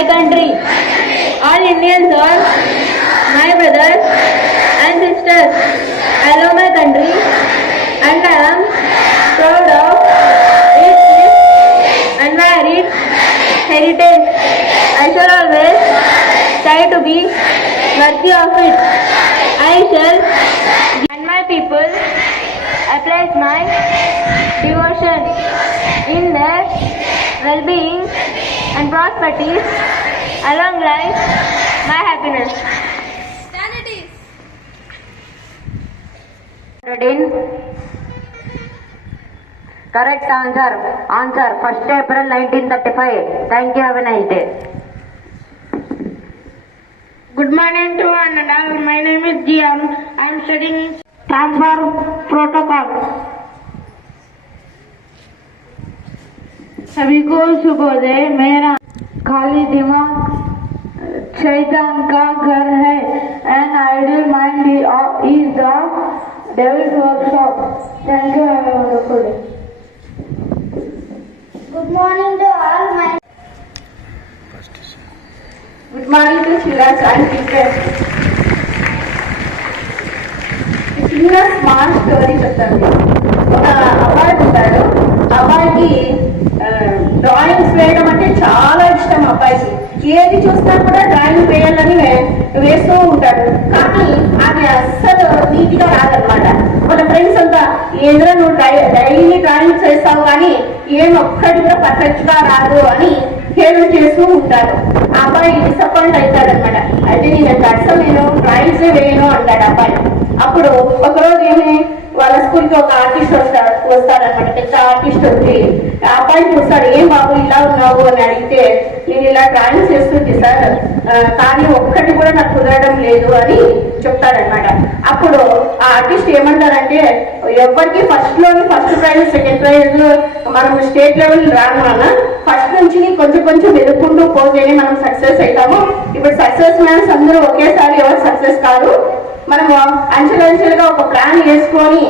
my country. All Indians are my brothers and sisters. I love my country and I am proud of its rich and varied heritage. I shall always try to be worthy of it. I shall and my people I place my devotion in their well-being and prosperity, along life, my happiness. Correct answer. Answer 1st April 1935. Thank you. Have a nice day. Good morning to one and all. My name is Gian. I am studying transfer protocol. सभी को शुभोदय। मेरा खाली दिमाग शैतान का घर है and idle mind is the devil's workshop. Thank you. Have a wonderful day. Good morning to all my. Good morning to students and teachers. చిన్న స్మాల్ స్టోరీ చెప్తాను. ఒక అబ్బాయి ఉంటాడు. అబ్బాయికి డ్రాయింగ్స్ వేయడం అంటే చాలా ఇష్టం. అబ్బాయికి ఏది చూసినా కూడా డ్రాయింగ్ వేయాలని వేస్తూ ఉంటాడు. కానీ అది అస్సలు నీట్గా రాదనమాట. వాళ్ళ ఫ్రెండ్స్ అంతా ఏదైనా నువ్వు డైలీ డ్రాయింగ్స్ వేస్తావు కానీ ఏం ఒక్కటి కూడా పర్ఫెక్ట్ గా రాదు అని హేళన చేస్తూ ఉంటారు. ఆ అబ్బాయి డిసప్పాయింట్ అవుతాడనమాట. అయితే నేను అసలు నేను డ్రాయింగ్స్ వేయను అంటాడు అబ్బాయి. అప్పుడు ఒకరోజు ఏమి వాళ్ళ స్కూల్కి ఒక ఆర్టిస్ట్ వస్తాడనమాట. పెద్ద ఆర్టిస్ట్ వచ్చి ఆ అబ్బాయిని చూస్తాడు. ఏం బాబు ఇలా ఉన్నావు అని అడిగితే నేను ఇలా డ్రాయింగ్స్ చేస్తుంది సార్, కానీ ఒక్కటి కూడా నాకు కుదరడం లేదు అని చెప్తాడనమాట. అప్పుడు ఆ ఆర్టిస్ట్ ఏమంటారంటే ఎవరికి ఫస్ట్ ప్రైజ్ సెకండ్ ప్రైజ్ మనం స్టేట్ లెవెల్ రాను అన్న, ఫస్ట్ నుంచి కొంచెం కొంచెం ఎదుర్కొంటూ పోతేనే మనం సక్సెస్ అవుతాము. ఇప్పుడు సక్సెస్ మ్యాన్స్ అందరూ ఒకేసారి ఎవరు సక్సెస్ కాదు. మనము అంచెలంచెలుగా ఒక ప్లాన్ వేసుకొని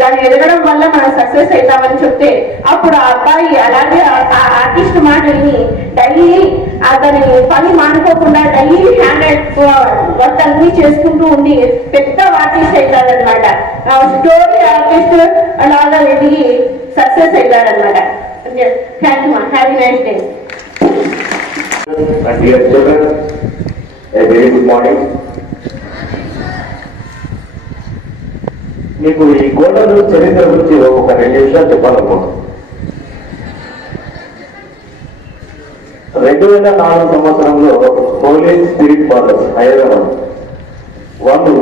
దాన్ని ఎదగడం వల్ల మనం సక్సెస్ అవుతామని చెప్తే అప్పుడు ఆ అబ్బాయి అలాగే ఆ ఆర్టిస్ట్ మాటల్ని డైలీ అతని పని మానుకోకుండా డైలీ హ్యాండ్ వర్క్ అన్ని చేసుకుంటూ ఉండి పెద్ద ఆర్టిస్ట్ అవుతాడనమాట. స్టోరీ ఆర్టిస్ట్ అలాగా ఎదిగి సక్సెస్ అవుతాడనమాట. థ్యాంక్ యూ మా. Happy nice day. Dear children, a very good morning. మీకు ఈ గోడలు చరిత్ర గురించి ఒక 2 నిమిషాలు చెప్పాలనుకుంటున్నాను. 2004 సంవత్సరంలో హోలీ స్పిరిట్ ఫాదర్స్ హైదరాబాద్ వాళ్ళు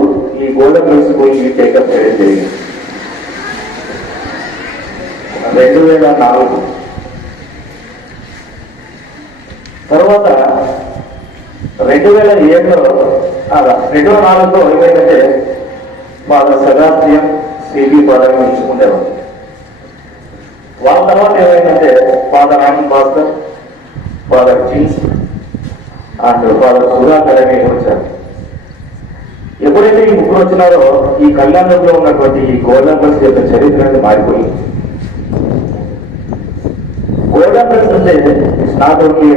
ఈ గోల్డెన్ స్కూల్ కి టేకప్ చేయడం జరిగింది. 2004 తర్వాత 2004లో ఏమైందంటే ఫాదర్ సదాశియం సిబి ఫాదర్ ఉంచుకుండేవారు. వాళ్ళ తర్వాత ఏమైందంటే ఫాదర్ Anand Bhaskar, father genes and father Sudhakar అని వచ్చారు. ఎప్పుడైతే ఈ ముగ్గురు వచ్చినారో ఈ కళ్యాణంలో ఉన్నటువంటి ఈ గోల్డెన్ బస్ యొక్క చరిత్ర అనేది మారిపోయింది. గోల్డెన్ బస్ అంటే it's not only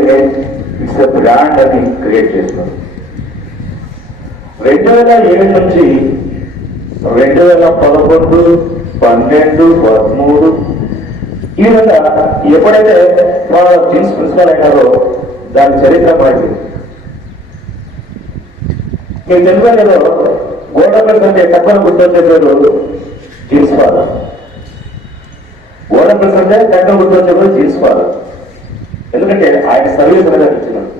it's a brand అని క్రియేట్ చేస్తున్నారు. 2007 నుంచి 2011, 12, 13 ఈ విధంగా ఎప్పుడైతే ఫాదర్ జీన్స్ ప్రిన్సిపల్ అయినారో దాని చరిత్ర మారింది. మీకు తెలియలేదో గోడబెల్స్ అంటే తక్కువ గుర్తొచ్చే పేరు జీన్స్ ఫాదర్. గోడబెల్స్ అంటే తక్కువ గుర్తొచ్చే పేరు జీన్స్ ఫాదర్. ఎందుకంటే ఆయన సర్వీస్ అనేది ఇచ్చినాడు.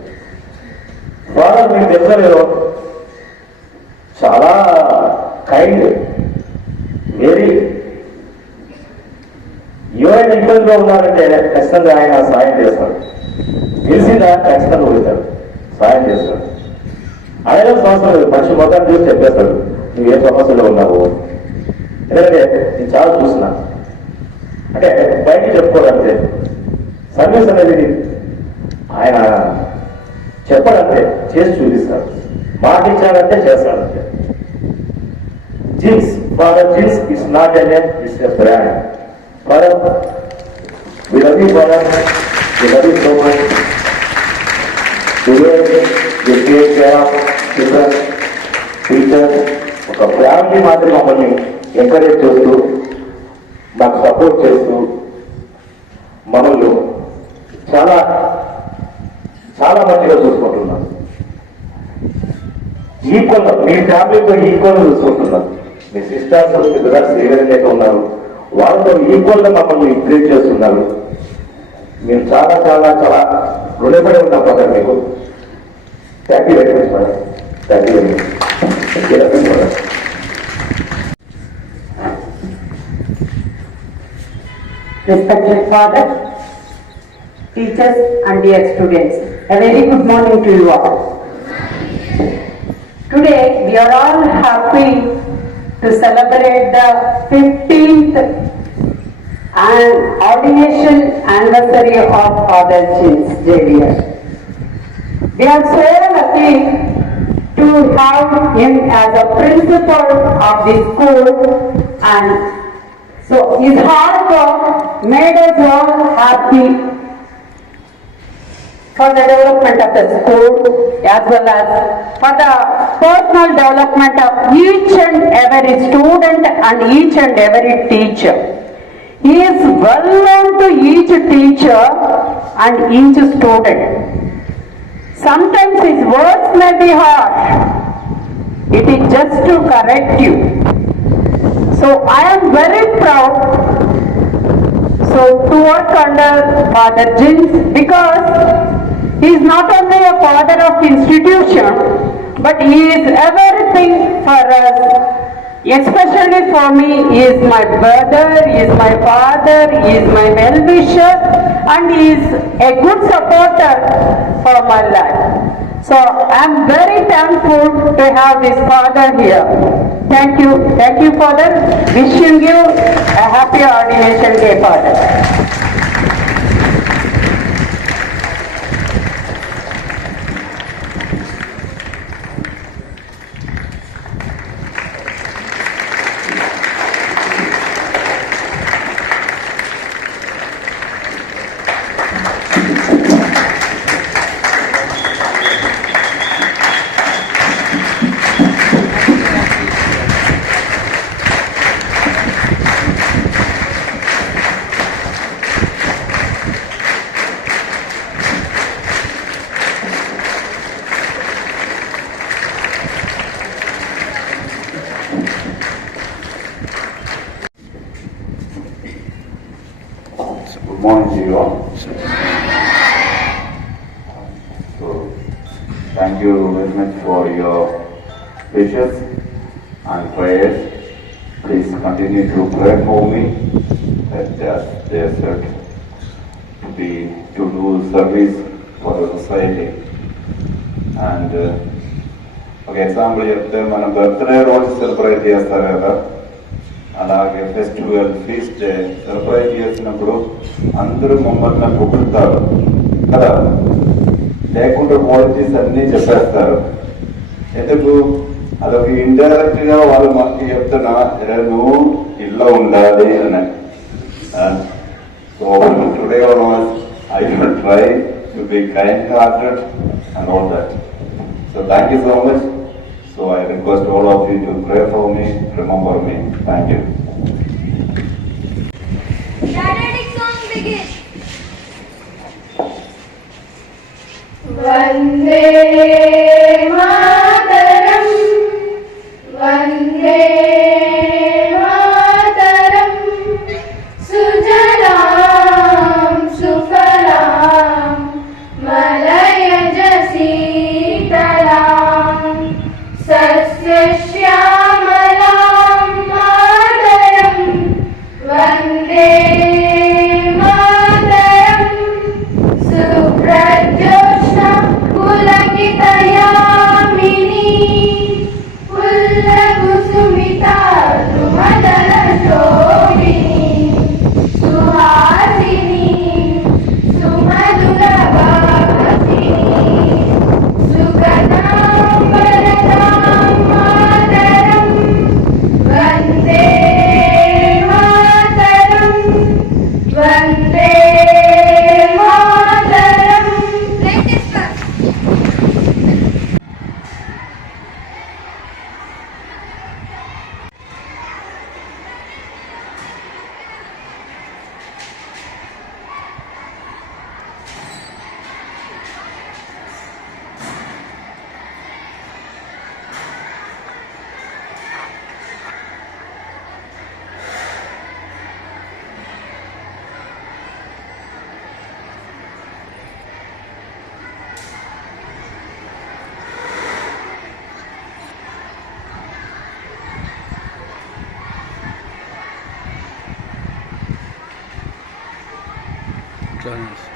ఫాదర్ మీకు తెలియలేదో చాలా కైండ్, వెరీ ఎవరైనా ఇబ్బందిలో ఉన్నారంటే ఖచ్చితంగా ఆయన సాయం చేస్తాడు. తెలిసిందా ఖచ్చితంగా వెళ్తాడు, సాయం చేస్తాడు. ఆయన సంవత్సరం మనిషి మొత్తాన్ని చూసి చెప్పేస్తాడు నువ్వు ఏ సమస్యలో ఉన్నావు. ఎందుకంటే నేను చాలా చూసిన అంటే బయటికి చెప్పుకోవాలంటే సర్వీస్ అనేది ఆయన చెప్పాలంటే చేసి చూపిస్తాడు, మాట ఇచ్చాడంటే చేస్తాడంటే. Genes father genes it's not a name, it's a brand. Father we love you, father, we love you so much. Teachers ఒక ఫ్యామిలీ మాదిరి మమ్మల్ని ఎంకరేజ్ చేస్తూ మాకు సపోర్ట్ చేస్తూ మనల్ని చాలా చాలా మంచిగా చూసుకుంటున్నాం. ఈక్వల్ మీ ఫ్యామిలీతో ఈక్వల్ చూసుకుంటున్నారు. మీ సిస్టర్స్ మీ బ్రదర్స్ ఏ విధంగా ఉన్నారు వాళ్ళతో ఈక్వల్ గా మమ్మల్ని ట్రీట్ చేస్తున్నారు. మేము చాలా చాలా చాలా రుణపడి ఉంటాం కదా మీకు. Thank you very much madam. Thank you very much. Respected Father, teachers and dear students, a very good morning to you all. Today we are all happy to celebrate the 15th ordination anniversary of Father James Xavier. We are so lucky to have him as a principal of the school, and so his hard work made us all happy for the development of the school as well as for the personal development of each and every student and each and every teacher. He is well known to each teacher and each student. Sometimes his words may be harsh. It is just to correct you. So I am very proud to work under Father James, because he is not only a father of institution, but he is everything for us. Especially for me, he is my brother, he is my father, he is my well-wisher, and he is a good supporter for my life. So I am very thankful to have this father here. Thank you, Father. Wishing you a happy ordination day, Father. Good morning to you all. So, thank you very much for your wishes and prayers. Please continue to pray for me that they said to do service for the society. And ఒక ఎగ్జాంపుల్ చెప్తే మన బర్త్డే రోజు సెలబ్రేట్ చేస్తారు కదా, అలాగే festival feast day celebrate చేసినప్పుడు అందరూ మమ్మల్ని పొగుడుతారు కదా, లేకుంటే క్వాలిటీస్ అన్నీ చెప్పేస్తారు. ఎందుకు? అదొక ఇండైరెక్ట్ గా వాళ్ళు మనకి చెప్తున్నా నువ్వు ఇల్లు ఉండాలి అని. So today I will try to be kind hearted and all that. So thank you so much. So I request all of you to pray for me, remember me. Thank you. Patriotic song begins. Vande Mataram, Vande Mataram, Sujalam Sufalam, Malayaj Sitalam, Sasyashyaamalam Mataram, Vande Mataram, Suprajyotsna Pulakitaya close చేసి